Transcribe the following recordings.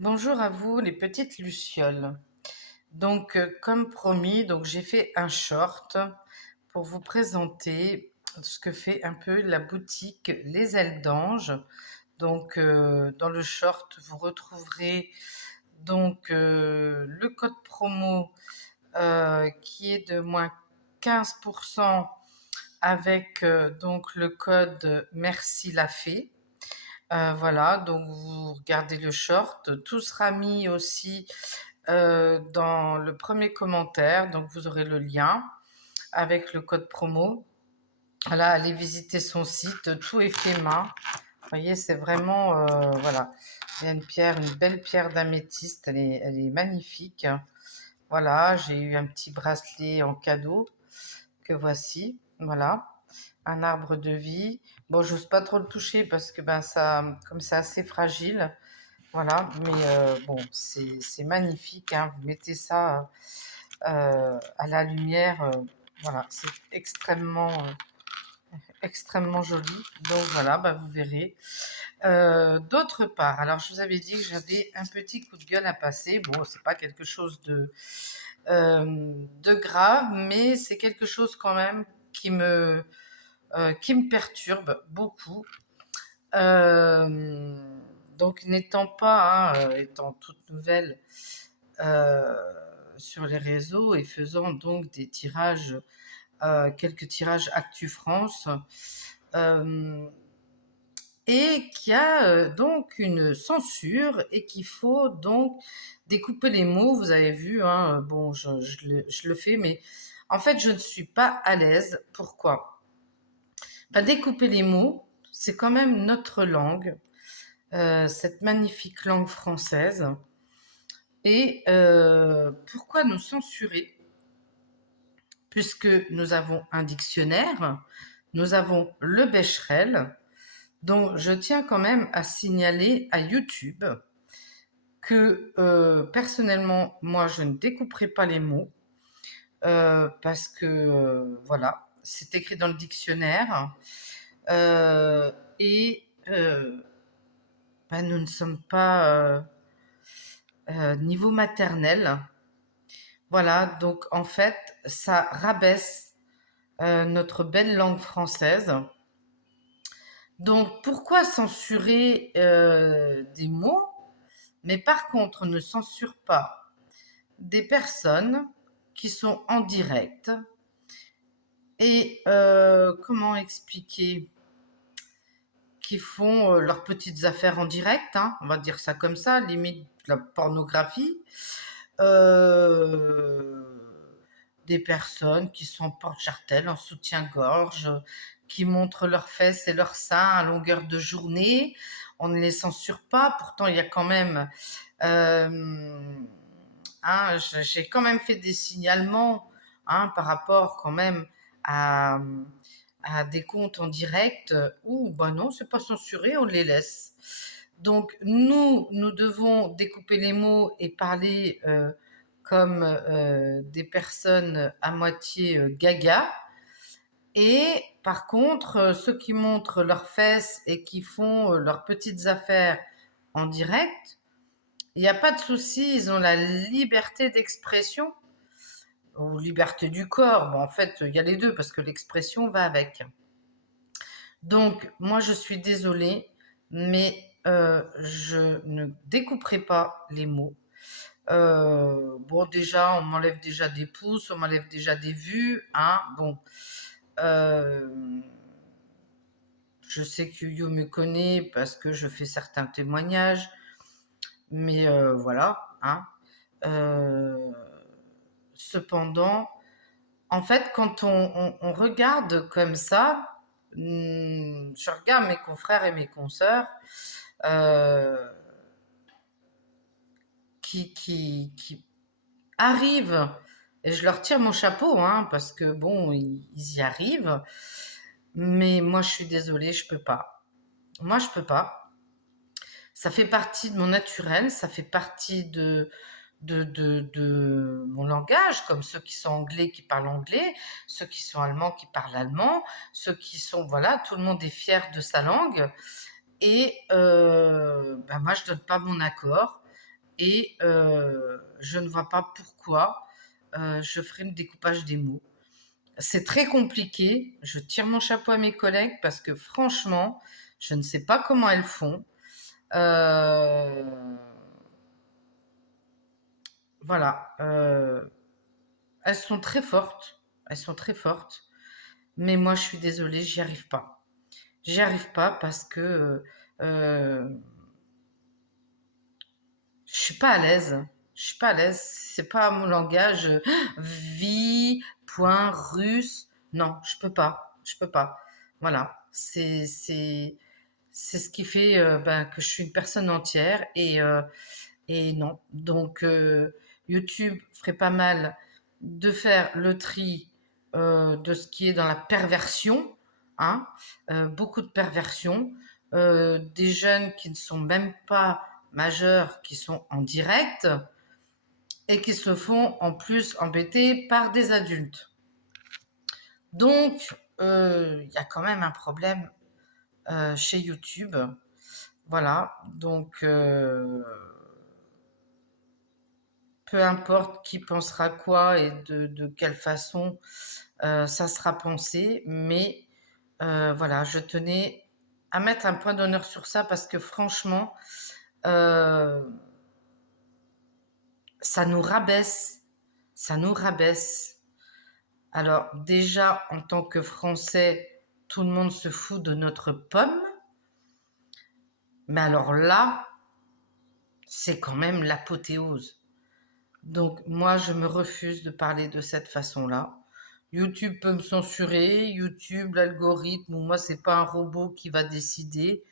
Bonjour à vous les petites lucioles. Comme promis, j'ai fait un short pour vous présenter ce que fait un peu la boutique Les Ailes d'Ange. Dans le short, vous retrouverez le code promo qui est de moins 15% avec le code Merci la fée. Voilà, donc vous regardez le short. Tout sera mis aussi dans le premier commentaire. Donc vous aurez le lien avec le code promo. Voilà, allez visiter son site. Tout est fait main. Vous voyez, c'est vraiment voilà. Il y a une belle pierre d'améthyste. Elle est magnifique. Voilà, j'ai eu un petit bracelet en cadeau que voici. Voilà, un arbre de vie. Bon, j'ose pas trop le toucher parce que comme c'est assez fragile, voilà. Mais bon, c'est magnifique, hein. Vous mettez ça à la lumière, voilà, c'est extrêmement joli. Donc voilà, vous verrez. D'autre part, alors je vous avais dit que j'avais un petit coup de gueule à passer. Bon, c'est pas quelque chose de grave, mais c'est quelque chose quand même qui me perturbe beaucoup. Euh, N'étant pas, étant toute nouvelle euh, sur les réseaux et faisant donc des tirages, quelques tirages Actu France, euh, et qui a donc une censure et qu'il faut donc découper les mots. Vous avez vu, hein, bon, je le fais, mais en fait, je ne suis pas à l'aise. Pourquoi? Découper les mots, c'est quand même notre langue, cette magnifique langue française. Et pourquoi nous censurer? Puisque nous avons un dictionnaire, nous avons le Becherel, dont je tiens quand même à signaler à YouTube que personnellement, moi, je ne découperai pas les mots parce que, voilà, c'est écrit dans le dictionnaire et nous ne sommes pas niveau maternel. Voilà, donc en fait, ça rabaisse notre belle langue française. Donc pourquoi censurer des mots, mais par contre ne censure pas des personnes qui sont en direct et comment expliquer, qui font leurs petites affaires en direct, hein, on va dire ça comme ça, limite de la pornographie. Euh, des personnes qui sont en porte-jartel, en soutien-gorge, qui montrent leurs fesses et leurs seins à longueur de journée. On ne les censure pas, pourtant il y a quand même... j'ai quand même fait des signalements par rapport quand même à, à des comptes en direct où, non, c'est pas censuré, on les laisse. Donc nous devons découper les mots et parler comme des personnes à moitié gaga. Et par contre, ceux qui montrent leurs fesses et qui font leurs petites affaires en direct, il n'y a pas de souci, ils ont la liberté d'expression ou liberté du corps. Bon, en fait, il y a les deux parce que l'expression va avec. Donc, moi, je suis désolée, mais je ne découperai pas les mots. Bon, déjà, on m'enlève déjà des pouces, on m'enlève déjà des vues, hein. Bon, euh, je sais que Yo me connaît parce que je fais certains témoignages, mais voilà, hein. Euh, Cependant, en fait, quand on regarde comme ça, je regarde mes confrères et mes consoeurs euh, qui arrivent, et je leur tire mon chapeau, hein, parce que bon, ils y arrivent, mais moi je suis désolée, je peux pas. Moi je peux pas. Ça fait partie de mon naturel, ça fait partie de mon langage, comme ceux qui sont anglais qui parlent anglais, ceux qui sont allemands qui parlent allemand, ceux qui sont, voilà, tout le monde est fier de sa langue. Et moi, je donne pas mon accord et je ne vois pas pourquoi je ferai le découpage des mots. C'est très compliqué. Je tire mon chapeau à mes collègues parce que franchement, je ne sais pas comment elles font. Voilà. Elles sont très fortes. Elles sont très fortes. Mais moi, je suis désolée, j'y arrive pas. J'y arrive pas parce que je suis pas à l'aise. Je suis pas à l'aise. C'est pas mon langage. Vie, point, russe. Non, je peux pas. Je peux pas. Voilà. C'est ce qui fait ben, que je suis une personne entière et non. Donc, YouTube ferait pas mal de faire le tri de ce qui est dans la perversion, hein, beaucoup de perversion, des jeunes qui ne sont même pas majeurs, qui sont en direct et qui se font en plus embêter par des adultes. Donc, il y a quand même un problème chez YouTube. Voilà, donc peu importe qui pensera quoi et de quelle façon ça sera pensé, mais voilà, je tenais à mettre un point d'honneur sur ça parce que franchement, euh, ça nous rabaisse, ça nous rabaisse. Alors déjà, en tant que Français, tout le monde se fout de notre pomme, mais alors là, c'est quand même l'apothéose. Donc moi, je me refuse de parler de cette façon-là. YouTube peut me censurer, YouTube, l'algorithme, ou moi, c'est pas un robot qui va décider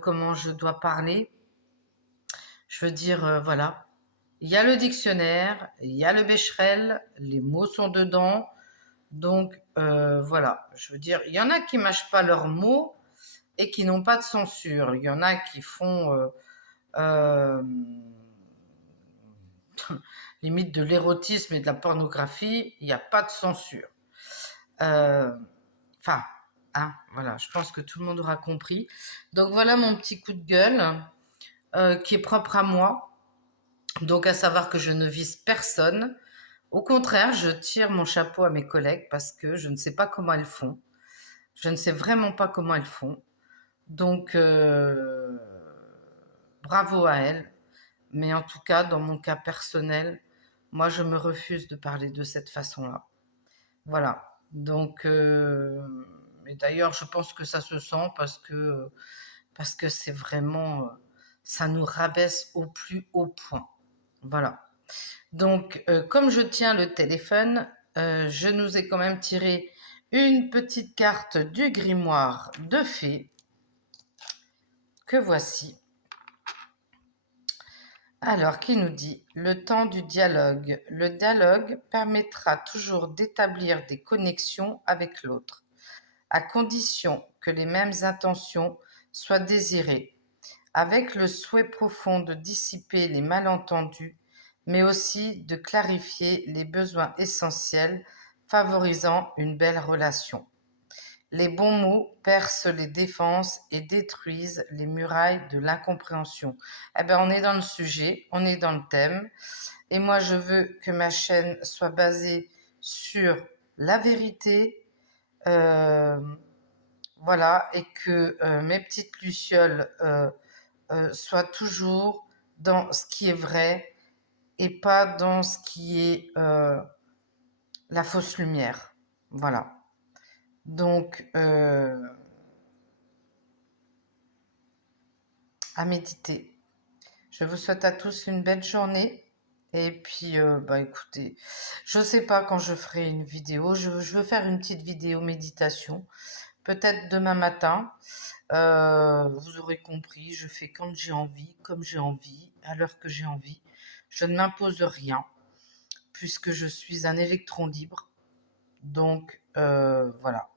comment je dois parler. Je veux dire, voilà, il y a le dictionnaire, il y a le Becherel, les mots sont dedans, donc voilà, je veux dire, il y en a qui mâchent pas leurs mots et qui n'ont pas de censure. Il y en a qui font euh, limite de l'érotisme et de la pornographie, il n'y a pas de censure. Enfin, hein, voilà, je pense que tout le monde aura compris. Donc voilà mon petit coup de gueule qui est propre à moi. Donc à savoir que je ne vise personne. Au contraire, je tire mon chapeau à mes collègues parce que je ne sais pas comment elles font. Je ne sais vraiment pas comment elles font. Donc bravo à elles. Mais en tout cas, dans mon cas personnel, moi, je me refuse de parler de cette façon-là. Voilà. Donc, et d'ailleurs, je pense que ça se sent parce que c'est vraiment, ça nous rabaisse au plus haut point. Voilà. Donc, comme je tiens le téléphone, je nous ai quand même tiré une petite carte du grimoire de fées que voici. Alors, qui nous dit le temps du dialogue? Le dialogue permettra toujours d'établir des connexions avec l'autre, à condition que les mêmes intentions soient désirées, avec le souhait profond de dissiper les malentendus, mais aussi de clarifier les besoins essentiels, favorisant une belle relation. Les bons mots percent les défenses et détruisent les murailles de l'incompréhension. Eh bien, on est dans le sujet, on est dans le thème. Et moi, je veux que ma chaîne soit basée sur la vérité, euh, voilà, et que mes petites lucioles soient toujours dans ce qui est vrai et pas dans ce qui est la fausse lumière. Voilà. Donc, à méditer. Je vous souhaite à tous une belle journée. Et puis, bah écoutez, je ne sais pas quand je ferai une vidéo. Je veux faire une petite vidéo méditation. Peut-être demain matin. Vous aurez compris, je fais quand j'ai envie, comme j'ai envie, à l'heure que j'ai envie. Je ne m'impose rien, puisque je suis un électron libre. Donc, voilà.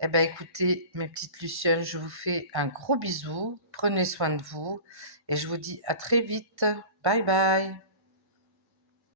Eh bien, écoutez, mes petites lucioles, je vous fais un gros bisou. Prenez soin de vous et je vous dis à très vite. Bye bye.